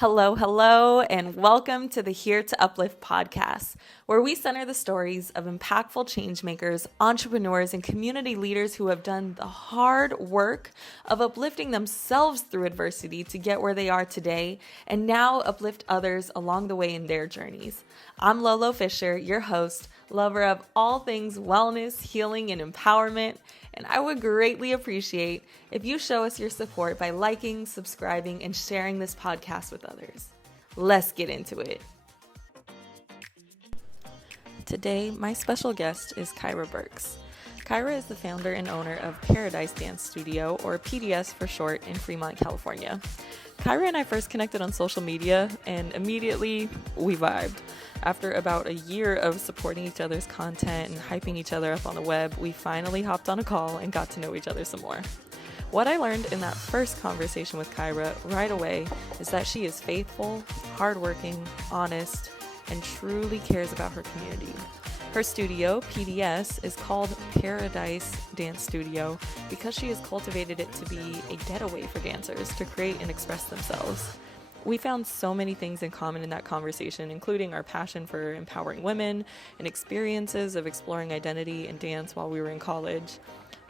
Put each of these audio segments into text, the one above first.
Hello, and welcome to the Here to Uplift podcast, where we center the stories of impactful changemakers, entrepreneurs, and community leaders who have done the hard work of uplifting themselves through adversity to get where they are today, and now uplift others along the way in their journeys. I'm Lolo Fisher, your host, lover of all things wellness, healing, and empowerment, and I would greatly appreciate if you show us your support by liking, subscribing, and sharing this podcast with others. Let's get into it. Today, my special guest is Kyra Birks. Kyra is the founder and owner of Paradise Dance Studio, or PDS for short, in Fremont, California. Kyra and I first connected on social media, and immediately we vibed. After about a year of supporting each other's content and hyping each other up on the web, we finally hopped on a call and got to know each other some more. What I learned in that first conversation with Kyra right away is that she is faithful, hardworking, honest, and truly cares about her community. Her studio, PDS, is called Paradise Dance Studio because she has cultivated it to be a getaway for dancers to create and express themselves. We found so many things in common in that conversation, including our passion for empowering women and experiences of exploring identity and dance while we were in college.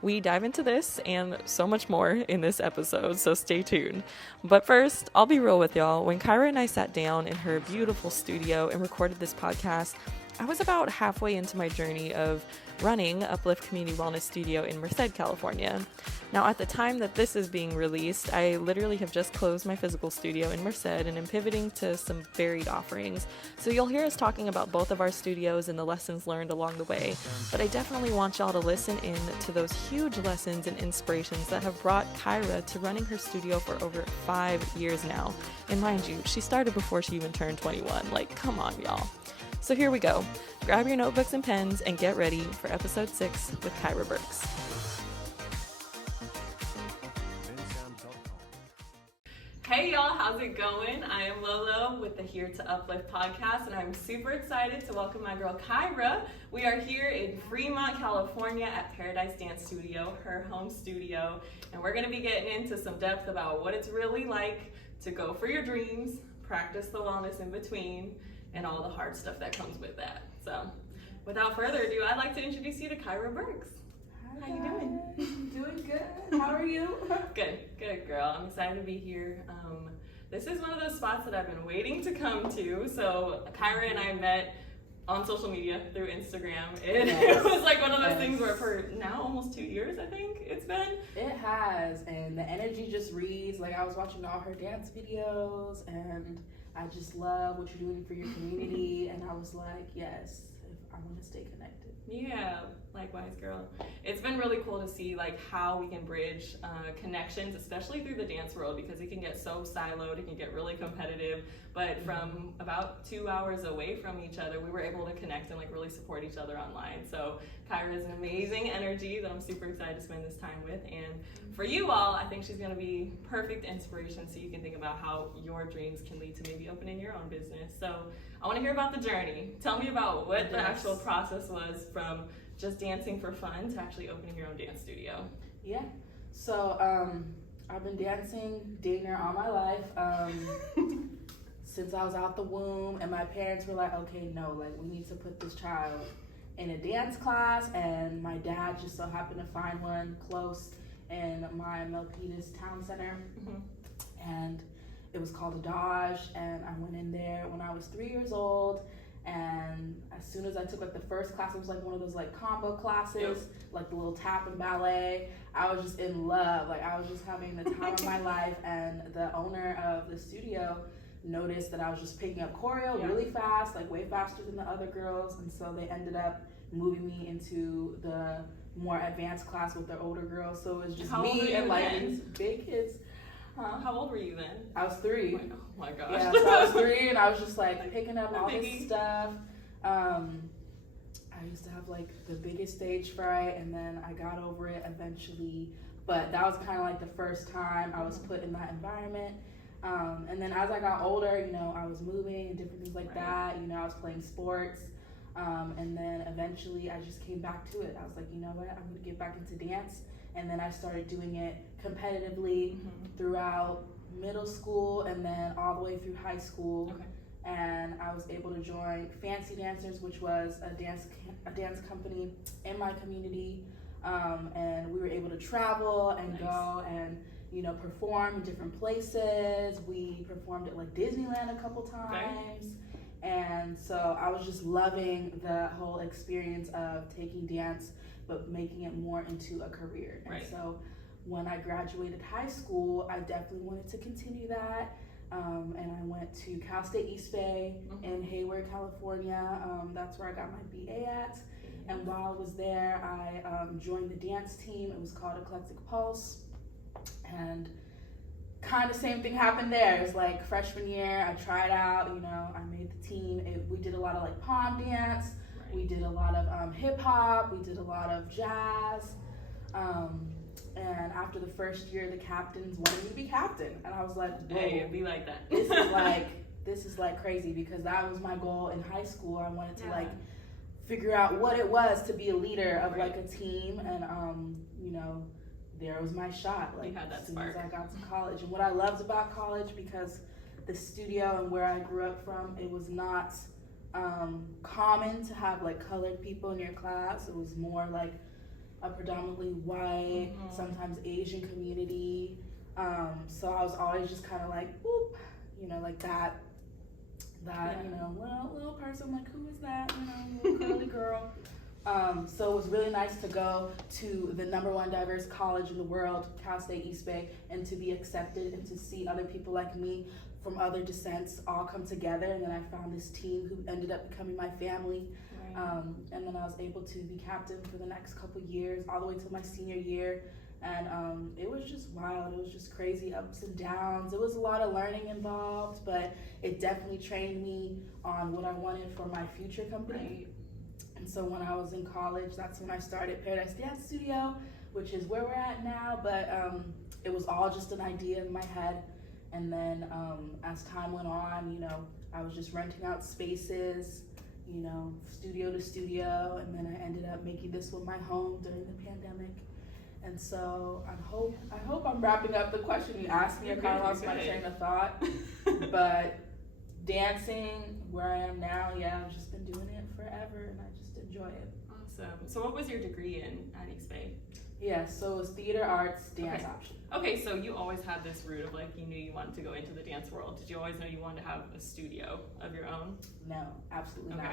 We dive into this and so much more in this episode, so stay tuned. But first, I'll be real with y'all. When Kyra and I sat down in her beautiful studio and recorded this podcast, I was about halfway into my journey of running UPLIFT Community Wellness Studio in Merced, California. Now, at the time that this is being released, I literally have just closed my physical studio in Merced and am pivoting to some varied offerings. So you'll hear us talking about both of our studios and the lessons learned along the way. But I definitely want y'all to listen in to those huge lessons and inspirations that have brought Kyra to running her studio for over 5 years now. And mind you, she started before she even turned 21. Like, come on, y'all. So here we go. Grab your notebooks and pens and get ready for episode 6 with Kyra Birks. Hey y'all, how's it going? I am Lolo with the Here to Uplift podcast, and I'm super excited to welcome my girl Kyra. We are here in Fremont, California at Paradise Dance Studio, her home studio, and we're going to be getting into some depth about what it's really like to go for your dreams, practice the wellness in between, and all the hard stuff that comes with that. So, without further ado, I'd like to introduce you to Kyra Birks. Hi, how you doing? Doing good. How are you? Good girl. I'm excited to be here. This is one of those spots that I've been waiting to come to. So, Kyra and I met on social media through Instagram. And it was like one of those things where for now almost 2 years, I think it's been. It has, and the energy just reads. Like, I was watching all her dance videos, and I just love what you're doing for your community, and I was like, yes, I want to stay connected. Yeah, likewise, girl. It's been really cool to see like how we can bridge connections, especially through the dance world, because it can get so siloed, it can get really competitive, but from about 2 hours away from each other, we were able to connect and like really support each other online. So Kyra is an amazing energy that I'm super excited to spend this time with, and for you all, I think she's going to be perfect inspiration so you can think about how your dreams can lead to maybe opening your own business. So I want to hear about the journey. Tell me about what the actual process was from just dancing for fun to actually opening your own dance studio. Yeah. So I've been dancing dang all my life since I was out the womb, and my parents were like, okay, no, like we need to put this child in a dance class, and my dad just so happened to find one close in my Milpitas town center, and it was called a Dodge, and I went in there when I was 3 years old, and as soon as I took like the first class, it was like one of those like combo classes, like the little tap and ballet. I was just in love, like I was just having the time of my life, and the owner of the studio noticed that I was just picking up choreo really fast, like way faster than the other girls, and so they ended up moving me into the more advanced class with the older girls. So it was just me and like these big kids. How old were you then? I was 3. Oh my gosh. Yeah, so I was 3, and I was just like picking up all this stuff. I used to have like the biggest stage fright, and then I got over it eventually. But that was kind of like the first time I was put in that environment. And then as I got older, you know, I was moving and different things like that. You know, I was playing sports. And then eventually I just came back to it. I was like, you know what, I'm gonna get back into dance. And then I started doing it competitively throughout middle school and then all the way through high school. Okay. And I was able to join Fancy Dancers, which was a dance company in my community. And we were able to travel and go and, you know, perform in different places. We performed at like Disneyland a couple times. And so I was just loving the whole experience of taking dance, but making it more into a career. And so when I graduated high school, I definitely wanted to continue that. And I went to Cal State East Bay in Hayward, California. That's where I got my BA at. And while I was there, I joined the dance team. It was called Eclectic Pulse. And kind of same thing happened there. It's like freshman year, I tried out, you know, I made the team. We did a lot of like pom dance. We did a lot of hip hop. We did a lot of jazz. And after the first year, the captains wanted me to be captain. And I was like, whoa. Hey, it'd be like that. This is like crazy, because that was my goal in high school. I wanted to like figure out what it was to be a leader of like a team. And, you know, there was my shot. Like, as soon as I got to college. And what I loved about college, because the studio and where I grew up from, it was not common to have like colored people in your class. It was more like a predominantly white, sometimes Asian community. So I was always just kind of like, whoop, you know, like that, you know, little person, like, who is that, you know, little curly girl. So it was really nice to go to the #1 diverse college in the world, Cal State East Bay, and to be accepted and to see other people like me from other descents all come together. And then I found this team who ended up becoming my family. And then I was able to be captain for the next couple years, all the way to my senior year. And it was just wild. It was just crazy, ups and downs. It was a lot of learning involved, but it definitely trained me on what I wanted for my future company. And so when I was in college, that's when I started Paradise Dance Studio, which is where we're at now. But it was all just an idea in my head. And then as time went on, you know, I was just renting out spaces, you know, studio to studio, and then I ended up making this one my home during the pandemic. And so I hope I'm wrapping up the question you asked me. I kind of lost my train of thought. But dancing, where I am now, I've just been doing it forever, and I just enjoy it. Awesome. So what was your degree in at East Bay? So it was theater arts, dance option. Okay, so you always had this route of like, you knew you wanted to go into the dance world. Did you always know you wanted to have a studio of your own? No, absolutely not.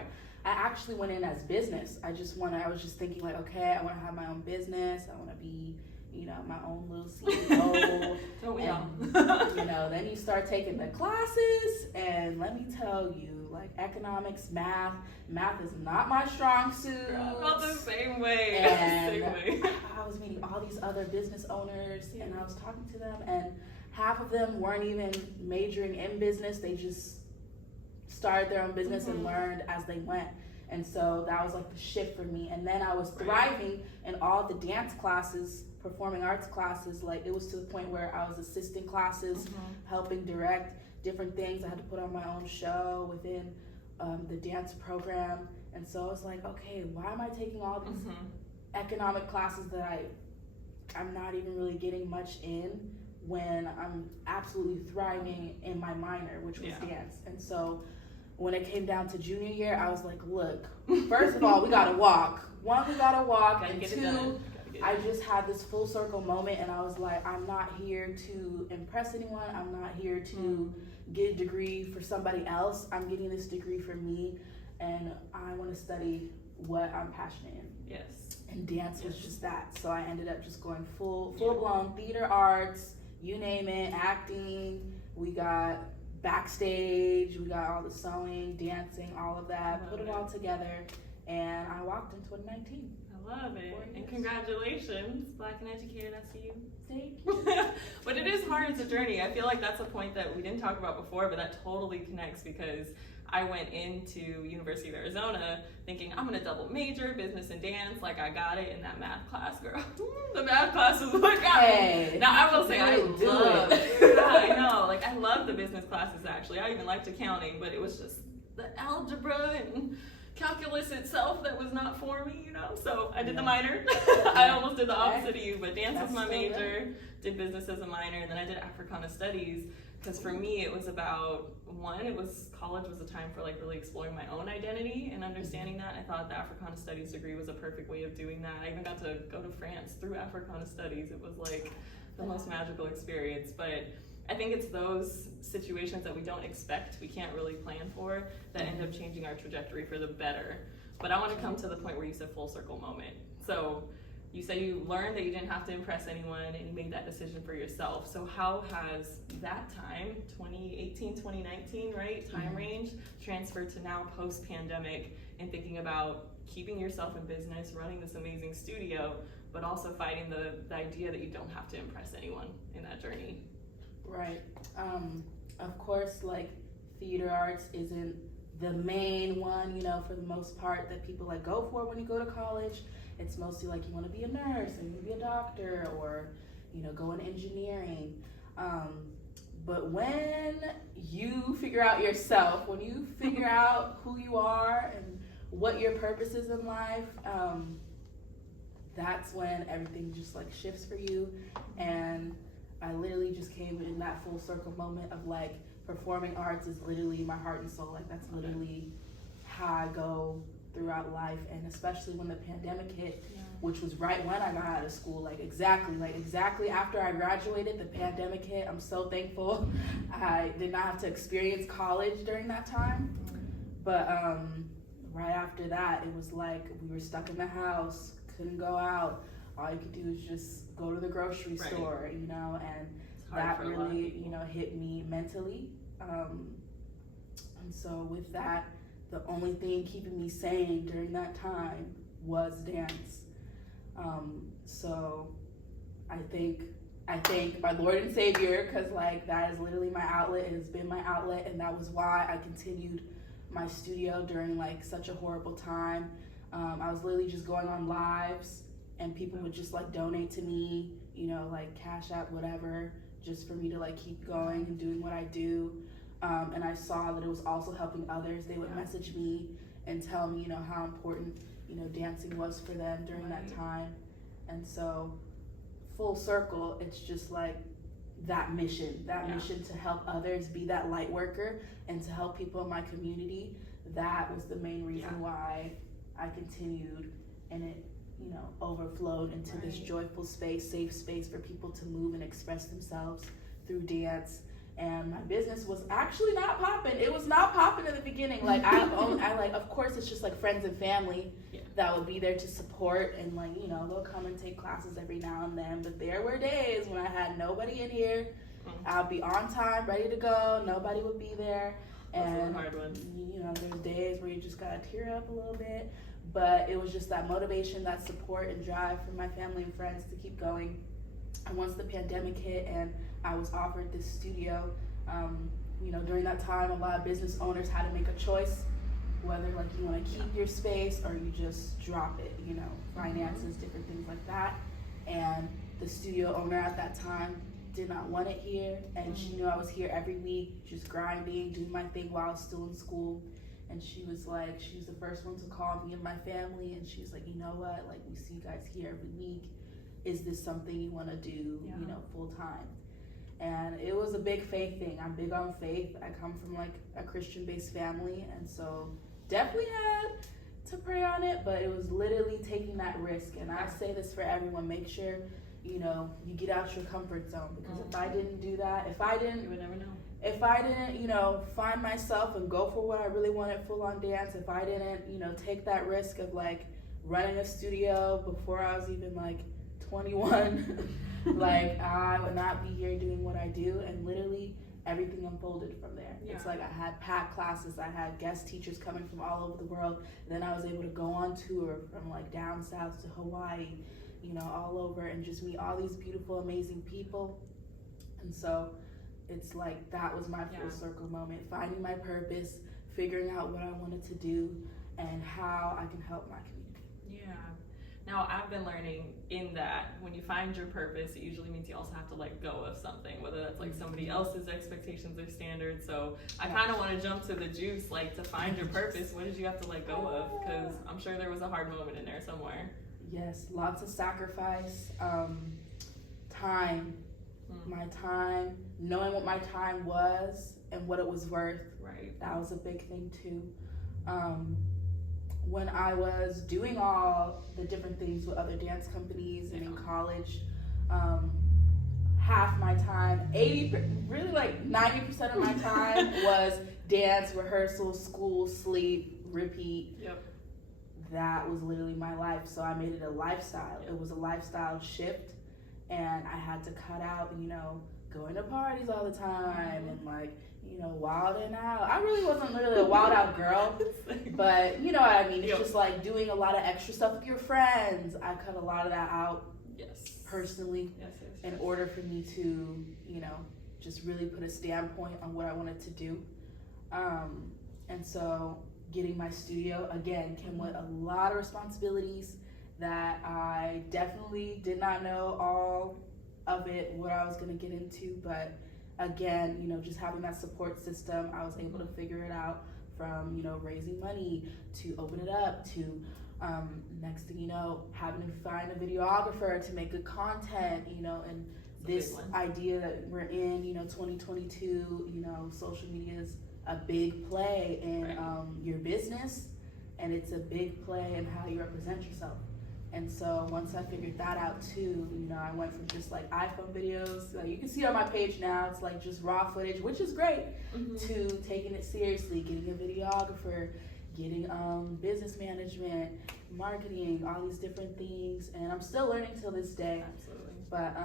I actually went in as business. I was just thinking like, okay, I want to have my own business. I want to be, you know, my own little CEO. Don't we all? You know, then you start taking the classes, and let me tell you, like economics, math is not my strong suit. I felt the same way. And I was meeting all these other business owners, and I was talking to them, and half of them weren't even majoring in business. They just started their own business and learned as they went. And so that was like the shift for me. And then I was thriving in all the dance classes, performing arts classes. Like, it was to the point where I was assisting classes, helping direct different things. I had to put on my own show within the dance program. And so I was like, okay, why am I taking all these economic classes that I'm not even really getting much in, when I'm absolutely thriving in my minor, which was dance. And so when it came down to junior year, I was like, look, first of all, we gotta walk. One, we gotta walk, and two, I just had this full circle moment, and I was like, I'm not here to impress anyone. I'm not here to get a degree for somebody else. I'm getting this degree for me, and I want to study what I'm passionate in. Yes. And dance was just that. So I ended up just going full blown theater arts, you name it, acting. We got backstage, we got all the sewing, dancing, all of that, put it all together, and I walked in 2019. I love it. And congratulations, Black and Educated SCU. Thank you. But it is hard, it's a journey. I feel like that's a point that we didn't talk about before, but that totally connects, because I went into University of Arizona thinking I'm gonna double major, business and dance, like I got it in that math class, girl. The math class was what got me. Now I will say I love it. I know, like I love the business classes actually. I even liked accounting, but it was just the algebra and calculus itself that was not for me, you know? So I did the minor. I almost did the opposite of you, but dance was my major, did business as a minor, and then I did Africana studies. Because for me, it was about, college was a time for like really exploring my own identity and understanding that. I thought the Africana studies degree was a perfect way of doing that. I even got to go to France through Africana studies. It was like the most magical experience. But I think it's those situations that we don't expect, we can't really plan for, that end up changing our trajectory for the better. But I want to come to the point where you said full circle moment. So you say you learned that you didn't have to impress anyone and you made that decision for yourself. So how has that time, 2018, 2019, right, time range, transferred to now post-pandemic and thinking about keeping yourself in business, running this amazing studio, but also fighting the idea that you don't have to impress anyone in that journey? Right. Of course, like, theater arts isn't the main one, you know, for the most part, that people like go for when you go to college. It's mostly like you want to be a nurse and you want to be a doctor, or, you know, go in engineering. But when you figure out yourself, when you figure out who you are and what your purpose is in life, that's when everything just like shifts for you. And I literally just came in that full circle moment of like, performing arts is literally my heart and soul. Like, that's literally how I go throughout life. And especially when the pandemic hit, which was right when I got out of school, like exactly after I graduated, the pandemic hit. I'm so thankful I did not have to experience college during that time. But right after that, it was like we were stuck in the house, couldn't go out. All you could do is just go to the grocery store, you know, and that really, you know, hit me mentally. And so with that, the only thing keeping me sane during that time was dance. So I thank my Lord and Savior, because like that is literally my outlet. It has been my outlet, and that was why I continued my studio during like such a horrible time. I was literally just going on lives, and people would just like donate to me, you know, like Cash App, whatever, just for me to like keep going and doing what I do. And I saw that it was also helping others. They would message me and tell me, you know, how important, you know, dancing was for them during that time. And so full circle, it's just like that mission to help others, be that light worker, and to help people in my community. That was the main reason why I continued, and it, you know, overflowed into this joyful space, safe space for people to move and express themselves through dance. And my business was actually not popping. It was not popping in the beginning. Like I like, of course, it's just like friends and family that would be there to support, and like, you know, they'll come and take classes every now and then. But there were days when I had nobody in here. I'll be on time, ready to go. Nobody would be there. And you know, there's days where you just gotta tear up a little bit. But it was just that motivation, that support and drive from my family and friends to keep going. And once the pandemic hit and I was offered this studio, you know, during that time, a lot of business owners had to make a choice, whether like you want to keep your space or you just drop it, you know, finances, different things like that. And the studio owner at that time did not want it here, and she knew I was here every week, just grinding, doing my thing while I was still in school. And she was the first one to call me and my family, and she's like, you know what, like, we see you guys here every week. Is this something you want to do, you know, full time? And it was a big faith thing. I'm big on faith. I come from like a Christian-based family, and so definitely had to pray on it, but it was literally taking that risk. And I say this for everyone, make sure, you know, you get out your comfort zone, because if I didn't do that, you would never know. If I didn't, you know, find myself and go for what I really wanted, full on dance, if I didn't, you know, take that risk of like running a studio before I was even like 21, like I would not be here doing what I do. And literally everything unfolded from there. It's like I had packed classes, I had guest teachers coming from all over the world. And then I was able to go on tour from like down south to Hawaii, you know, all over, and just meet all these beautiful, amazing people. And so it's like that was my full circle moment, finding my purpose, figuring out what I wanted to do and how I can help my community. Yeah, Now, I've been learning in that when you find your purpose, it usually means you also have to let go of something, whether that's like somebody else's expectations or standards. So I kind of want to jump to the juice, like to find your purpose, what did you have to let go of? Because I'm sure there was a hard moment in there somewhere. Yes, lots of sacrifice, time, my time, knowing what my time was and what it was worth. Right. That was a big thing too. When I was doing all the different things with other dance companies and in college, half my time, really like 90% of my time was dance, rehearsal, school, sleep, repeat. Yep. That was literally my life. So I made it a lifestyle. It was a lifestyle shift, and I had to cut out, going to parties all the time and like, wilding out. I really wasn't really a wild out girl, but you know what I mean. It's just like doing a lot of extra stuff with your friends. I cut a lot of that out. Yes. Personally, in order for me to, just really put a standpoint on what I wanted to do. And so getting my studio again came with a lot of responsibilities that I definitely did not know all of it, what I was going to get into, but again, just having that support system, I was able to figure it out from, raising money to open it up to next thing you know, having to find a videographer to make good content, and this idea that we're in, 2022, social media is a big play in your business, and it's a big play in how you represent yourself. And so once I figured that out too, I went from just like iPhone videos, like you can see on my page now, it's like just raw footage, which is great, to taking it seriously, getting a videographer, getting business management, marketing, all these different things. And I'm still learning till this day. Absolutely. But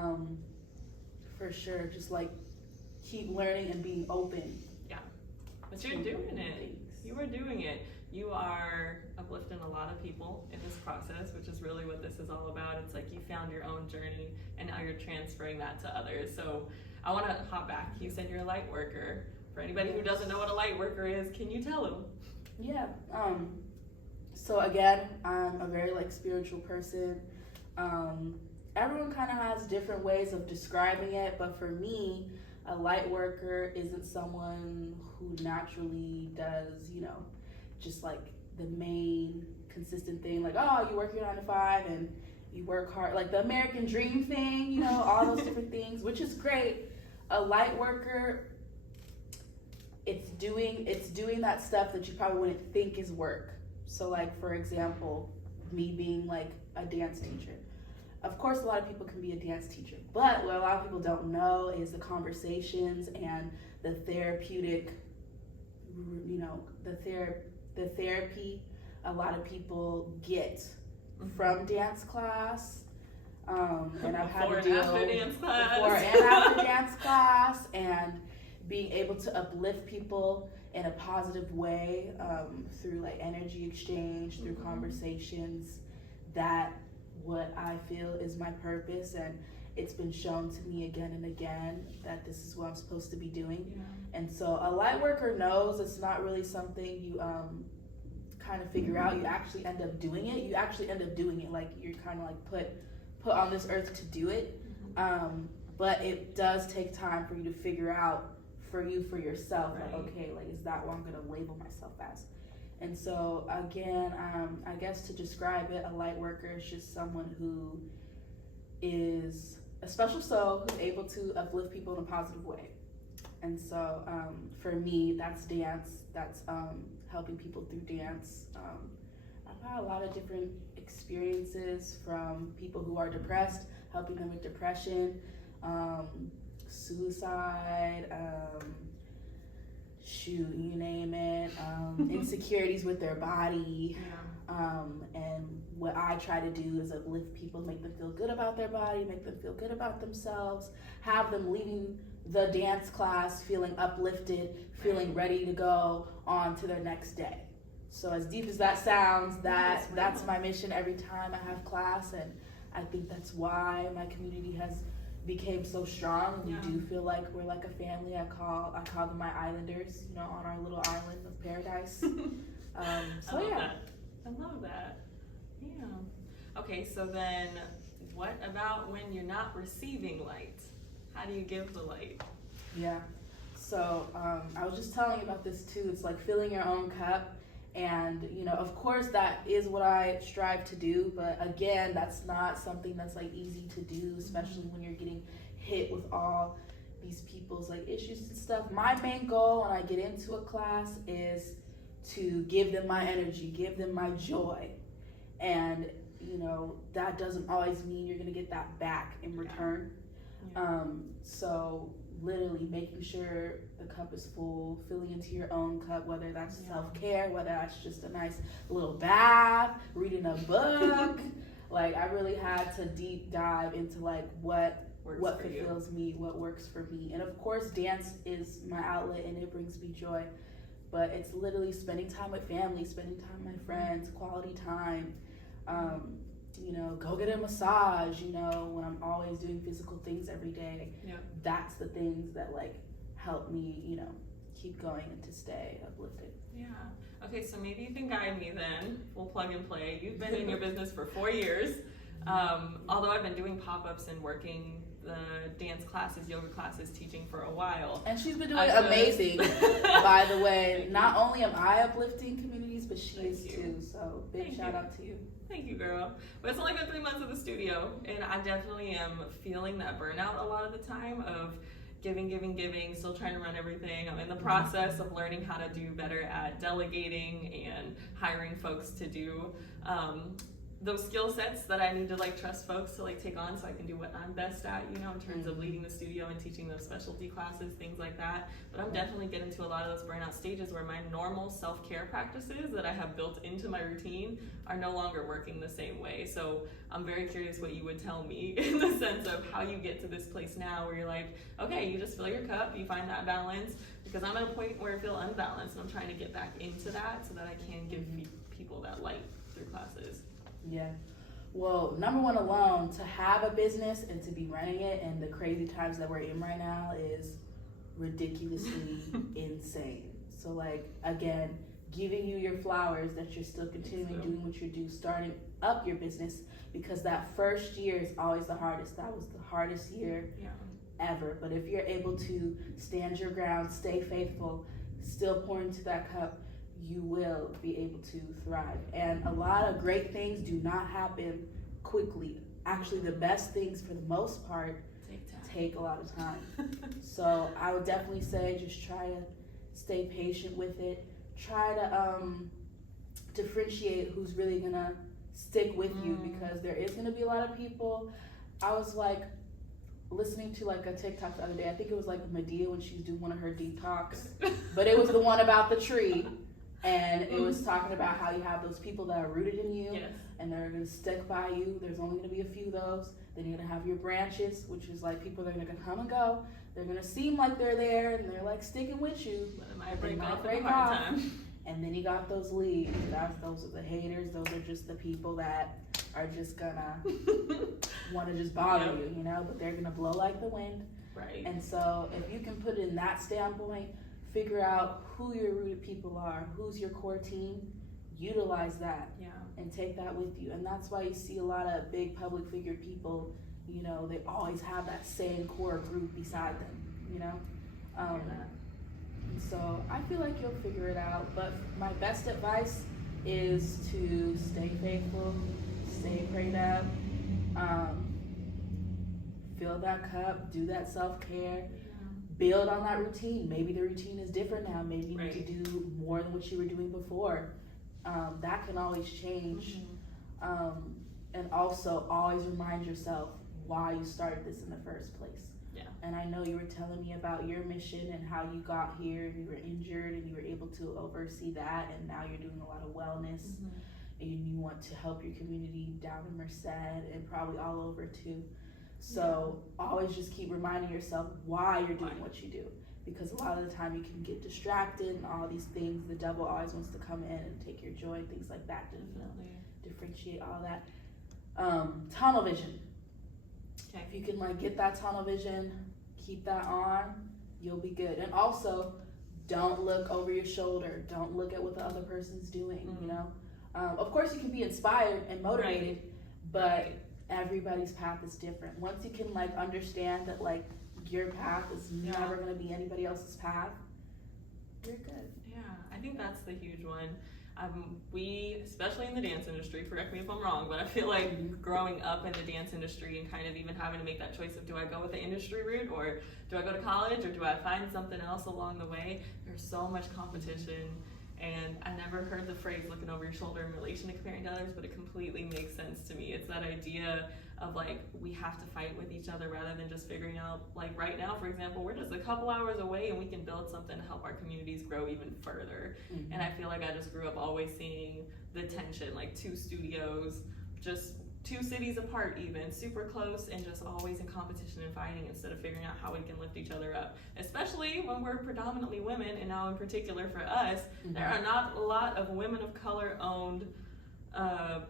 for sure, just like keep learning and being open. Yeah. But you're doing it. You are doing it. You are uplifting a lot of people in this process, which is really what this is all about. It's like you found your own journey and now you're transferring that to others. So I want to hop back. You said you're a light worker. For anybody who doesn't know what a light worker is, can you tell them? Yeah. So again, I'm a very spiritual person. Everyone kind of has different ways of describing it, but for me, a light worker isn't someone who naturally does, just like the main consistent thing, like, oh, you work your 9 to 5 and you work hard, like the American dream thing, all those different things, which is great. A light worker, it's doing that stuff that you probably wouldn't think is work. So like, for example, me being like a dance teacher. Of course, a lot of people can be a dance teacher, but what a lot of people don't know is the conversations and the therapeutic, the therapy a lot of people get from dance class. And I've had to deal before and after dance class, and being able to uplift people in a positive way through like energy exchange, through conversations. That what I feel is my purpose, and it's been shown to me again and again that this is what I'm supposed to be doing. And so a light worker knows it's not really something you kind of figure out. You actually end up doing it. Like you're kind of like put on this earth to do it. But it does take time for you to figure out for yourself, like, okay, like, is that what I'm going to label myself as? And so again, I guess to describe it, a light worker is just someone who is a special soul who's able to uplift people in a positive way. And so for me, that's dance. That's helping people through dance. I've had a lot of different experiences, from people who are depressed, helping them with depression, suicide, you name it, insecurities with their body. And what I try to do is uplift people, make them feel good about their body, make them feel good about themselves, have them leaving the dance class feeling uplifted, feeling ready to go on to their next day. So as deep as that sounds, that's my mission every time I have class, and I think that's why my community has became so strong. We do feel like we're like a family. I call them my islanders, on our little island of paradise. I love that. Yeah. Okay, so then what about when you're not receiving light? How do you give the light? Yeah. So I was just telling you about this too. It's like filling your own cup. And, you know, of course that is what I strive to do. But again, that's not something that's like easy to do, especially when you're getting hit with all these people's like issues and stuff. My main goal when I get into a class is to give them my energy, give them my joy. And, you know, that doesn't always mean you're going to get that back in return. Yeah. So literally making sure the cup is full, filling into your own cup, whether that's self-care, whether that's just a nice little bath, reading a book. Like I really had to deep dive into like what fulfills me, what works for me. And of course dance is my outlet and it brings me joy, but it's literally spending time with family, spending time with my friends, quality time. You know, go get a massage, you know, when I'm always doing physical things every day. Yeah. That's the things that like help me, you know, keep going and to stay uplifted. Yeah. Okay, so maybe you can guide me then. We'll plug and play. You've been in your business for 4 years. Although I've been doing pop-ups and working the dance classes, yoga classes, teaching for a while. And she's been doing amazing, by the way. Not only am I uplifting communities, but she is too. So big shout out to you. Thank you, girl. But it's only been 3 months of the studio, and I definitely am feeling that burnout a lot of the time of giving, still trying to run everything. I'm in the process of learning how to do better at delegating and hiring folks to do those skill sets that I need to like trust folks to like take on so I can do what I'm best at, you know, in terms of leading the studio and teaching those specialty classes, things like that. But I'm definitely getting to a lot of those burnout stages where my normal self-care practices that I have built into my routine are no longer working the same way. So I'm very curious what you would tell me in the sense of how you get to this place now where you're like, okay, you just fill your cup, you find that balance, because I'm at a point where I feel unbalanced and I'm trying to get back into that so that I can give people that light through classes. Yeah. Well, number one alone, to have a business and to be running it and the crazy times that we're in right now is ridiculously insane. So like, again, giving you your flowers that you're still continuing doing what you do, starting up your business, because that first year is always the hardest. That was the hardest year ever. But if you're able to stand your ground, stay faithful, still pour into that cup, you will be able to thrive. And a lot of great things do not happen quickly. Actually, the best things for the most part take a lot of time. So I would definitely say just try to stay patient with it. Try to differentiate who's really gonna stick with you, because there is gonna be a lot of people. I was like listening to like a TikTok the other day. I think it was like Medea when she was doing one of her detox, but it was the one about the tree. And it was talking about how you have those people that are rooted in you, and they're going to stick by you. There's only going to be a few of those. Then you're going to have your branches, which is like people that are going to come and go. They're going to seem like they're there, and they're like sticking with you. But it might break off at a hard time. And then you got those leaves. Those are the haters. Those are just the people that are just going to want to just bother you, you know? But they're going to blow like the wind. Right. And so if you can put it in that standpoint, figure out who your rooted people are, who's your core team, utilize that and take that with you. And that's why you see a lot of big public figure people, you know, they always have that same core group beside them, you know? And so I feel like you'll figure it out, but my best advice is to stay faithful, stay prayed up, fill that cup, do that self-care, build on that routine. Maybe the routine is different now. Maybe you need to do more than what you were doing before. That can always change. And also always remind yourself why you started this in the first place. Yeah. And I know you were telling me about your mission and how you got here and you were injured and you were able to oversee that, and now you're doing a lot of wellness and you want to help your community down in Merced and probably all over too. So always just keep reminding yourself why you're doing what you do, because a lot of the time you can get distracted and all these things. The devil always wants to come in and take your joy and things like that. Differentiate all that. Tunnel vision. Okay. If you can like get that tunnel vision, keep that on, you'll be good. And also, don't look over your shoulder. Don't look at what the other person's doing. You know, of course you can be inspired and motivated. but everybody's path is different. Once you can like understand that like your path is never going to be anybody else's path, you're good. Yeah, I think that's the huge one. We, especially in the dance industry, correct me if I'm wrong, but I feel like growing up in the dance industry and kind of even having to make that choice of do I go with the industry route or do I go to college or do I find something else along the way, there's so much competition. And I never heard the phrase looking over your shoulder in relation to comparing to others, but it completely makes sense to me. It's that idea of like, we have to fight with each other rather than just figuring out, like right now, for example, we're just a couple hours away and we can build something to help our communities grow even further. Mm-hmm. And I feel like I just grew up always seeing the tension, like 2 studios, just 2 cities apart even, super close and just always in competition and fighting instead of figuring out how we can lift each other up. Especially when we're predominantly women, and now in particular for us, mm-hmm. there are not a lot of women of color owned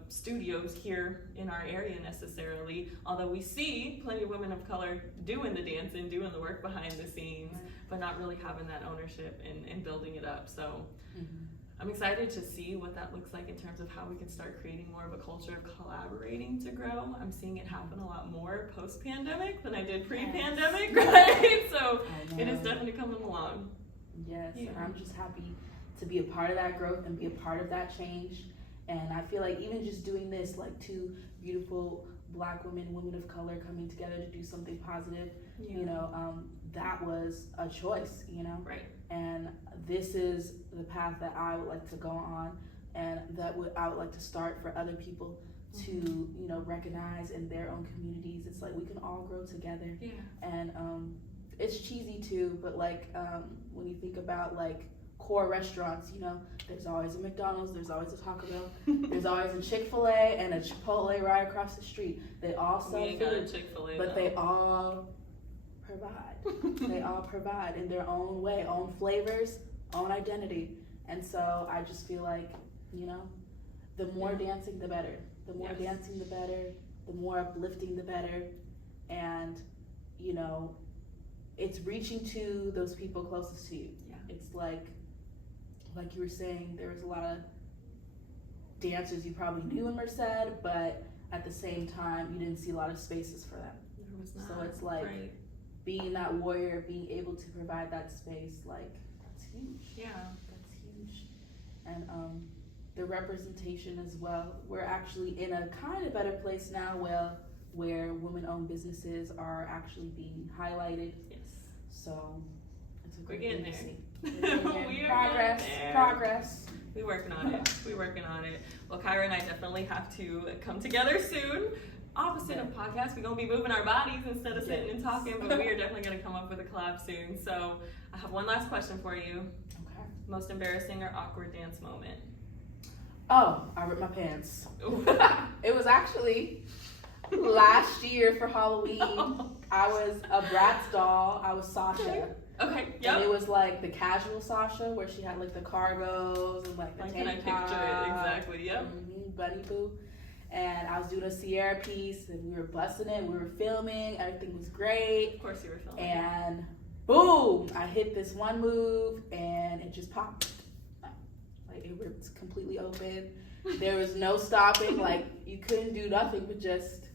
studios here in our area necessarily, although we see plenty of women of color doing the dancing, doing the work behind the scenes, right. but not really having that ownership and building it up. So mm-hmm. I'm excited to see what that looks like in terms of how we can start creating more of a culture of collaborating to grow. I'm seeing it happen a lot more post-pandemic than I did pre-pandemic, yes. right? So it is definitely coming along. Yes, yeah. And I'm just happy to be a part of that growth and be a part of that change. And I feel like even just doing this, like 2 beautiful Black women of color coming together to do something positive, yeah. you know, that was a choice, you know? Right. And this is the path that I would like to go on, and that I would like to start for other people to, mm-hmm. you know, recognize in their own communities. It's like we can all grow together. Yeah. And it's cheesy too, but like when you think about like core restaurants, you know, there's always a McDonald's, there's always a Taco Bell, there's always a Chick-fil-A and a Chipotle right across the street. They all sell food, but though. They all provide. They all provide in their own way, own flavors, own identity. And so I just feel like, you know, the more dancing, the better. The more yes. dancing, the better. The more uplifting, the better. And, you know, it's reaching to those people closest to you. Yeah. It's like you were saying, there was a lot of dancers you probably knew in Merced, but at the same time, you didn't see a lot of spaces for them. There was not. So it's like right. being that warrior, being able to provide that space, like, that's huge. Yeah. That's huge. And the representation as well. We're actually in a kind of better place now where women-owned businesses are actually being highlighted. Yes. So it's a We're good getting thing there. to see. Progress. We working on it. Well, Kyra and I definitely have to come together soon. Opposite of podcasts, we're gonna be moving our bodies instead of sitting and talking, but we are definitely gonna come up with a collab soon. So I have one last question for you. Okay. Most embarrassing or awkward dance moment? Oh, I ripped my pants. It was actually last year for Halloween. I was a Bratz doll. I was Sasha. Okay, yep. And it was like the casual Sasha where she had like the cargos and like the tank top. Can I picture it? Exactly, yep. Mm-hmm, Bunny Boo. And I was doing a Sierra piece and we were busting it. We were filming. Everything was great. Of course you were filming. And boom, I hit this one move and it just popped. Like it was completely open. There was no stopping. Like you couldn't do nothing but just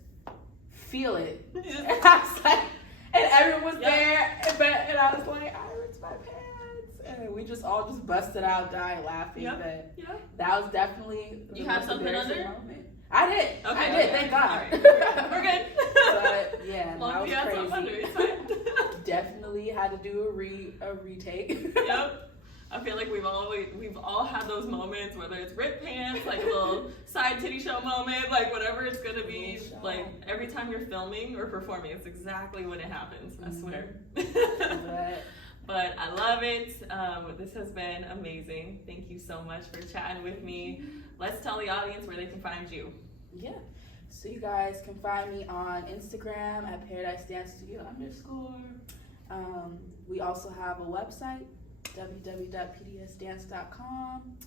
feel it. And I was like, and everyone was there, and I was like, I ripped my pants, and we just all busted out, dying laughing. But that was definitely you have something under? Moment. I did. Okay, I did. Thank God. Right. We're good. But yeah, that was crazy. Definitely had to do a retake. Yep. I feel like we've all had those moments, whether it's ripped pants, like a little side titty show moment, like whatever it's gonna be. Like every time you're filming or performing, it's exactly when it happens. I swear. But I love it. This has been amazing. Thank you so much for chatting with me. Let's tell the audience where they can find you. Yeah. So you guys can find me on Instagram at Paradise Dance Studio _. We also have a website, www.pdsdance.com.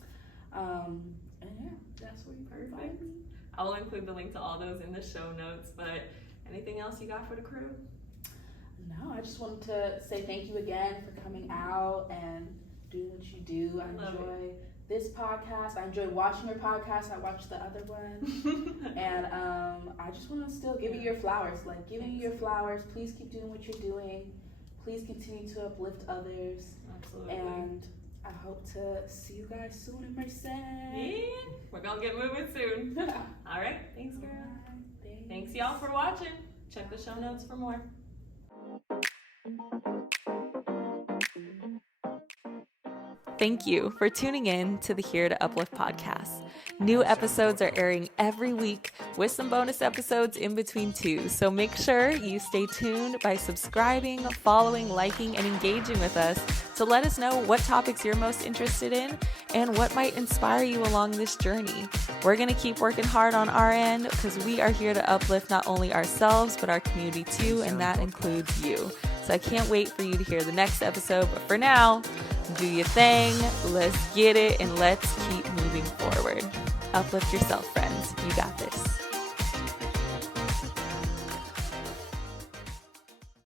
And yeah, that's where you can find me. I will include the link to all those in the show notes, but anything else you got for the crew? No, I just wanted to say thank you again for coming out and doing what you do. I enjoy this podcast. I enjoy watching your podcast. I watched the other one. And I just want to still give you your flowers. Like, giving you your flowers. Please keep doing what you're doing. Please continue to uplift others. Absolutely. And I hope to see you guys soon in Merced. Yeah, we're going to get moving soon. All right. Thanks, girl. Thanks, y'all, for watching. Check the show notes for more. Thank you for tuning in to the Here to Uplift podcast. New episodes are airing every week with some bonus episodes in between too. So make sure you stay tuned by subscribing, following, liking, and engaging with us to let us know what topics you're most interested in and what might inspire you along this journey. We're going to keep working hard on our end because we are here to uplift not only ourselves, but our community too, and that includes you. So I can't wait for you to hear the next episode. But for now, do your thing, let's get it, and let's keep moving forward. Uplift yourself, friends. You got this.